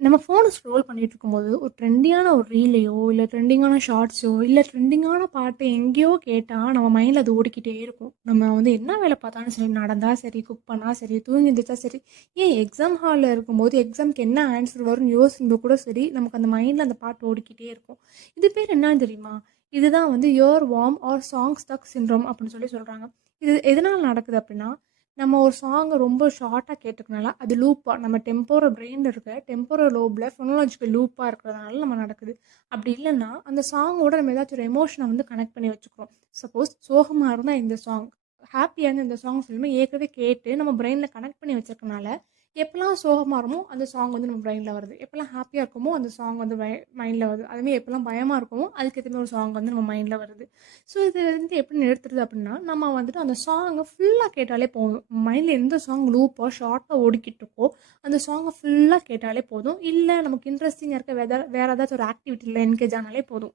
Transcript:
நம்ம ஃபோனை ஸ்க்ரோல் பண்ணிட்டு இருக்கும்போது, ஒரு ட்ரெண்டியான ஒரு ரீலையோ, இல்ல ட்ரெண்டிங்கான ஷார்ட்ஸோ, இல்ல ட்ரெண்டிங்கான பாட்டு எங்கேயோ கேட்டா, நம்ம மைண்ட்ல அது ஓடிக்கிட்டே இருக்கும். நம்ம வந்து என்ன வேலை பார்த்தாலும் சரி, நடந்தா சரி, குக் பண்ணா சரி, தூங்கி எந்திரிச்சா சரி, ஏன் எக்ஸாம் ஹால்ல இருக்கும்போது, எக்ஸாம்க்கு என்ன ஆன்சர் வரும்னு யோசிக்கும்போது கூட சரி, நமக்கு அந்த மைண்ட்ல அந்த பாட்டு ஓடிக்கிட்டே இருக்கும். இது பேர் என்னன்னு தெரியுமா? இதுதான் வந்து earworm or song stuck syndrome அப்படின்னு சொல்லி சொல்றாங்க. இது எதனால நடக்குது அப்படின்னா, நம்ம ஒரு சாங்க ரொம்ப ஷார்ட்டா கேட்டுக்கனால, அது லூப்பா நம்ம பிரெயின்ல இருக்க டெம்போரல் லோப்ல ஃபோனோலாஜிக்கல் லூப்பா இருக்கிறதுனால நம்ம நடக்குது. அப்படி இல்லன்னா, அந்த சாங்கோட நம்ம ஏதாச்சும் ஒரு எமோஷன வந்து கனெக்ட் பண்ணி வச்சுக்கிறோம். சப்போஸ் சோகமா இருந்தா இந்த சாங், ஹேப்பியா இருந்தா இந்த சாங் சொல்லுமே ஏற்கனவே கேட்டு நம்ம பிரெயின்ல கனெக்ட் பண்ணி வச்சிருக்கனால, எப்பலாம் சோகமா இருக்கமோ அந்த சாங் வந்து நம்ம பிரெயின்ல வருது. எப்பலாம் ஹேப்பியா இருக்கமோ அந்த சாங் வந்து மைண்ட்ல வருது. அதுமாரி எப்பலாம் பயமா இருக்கமோ, அதுக்கேத்த மாரி ஒரு சாங் வந்து நம்ம மைண்ட்ல வருது. ஸோ இது வந்து எப்படி நிறுத்துறது அப்படின்னா, நம்ம வந்துட்டு அந்த சாங்கை ஃபுல்லாக கேட்டாலே போதும். மைண்டில் எந்த சாங் லூப்பாக ஷார்ட்டாக ஓடிக்கிட்டு இருக்கோ அந்த சாங்கை ஃபுல்லாக கேட்டாலே போதும். இல்லை நமக்கு இன்ட்ரெஸ்டிங்காக இருக்க வேற ஏதாச்சும் ஒரு ஆக்டிவிட்டியில் என்கேஜ் ஆனாலே போதும்.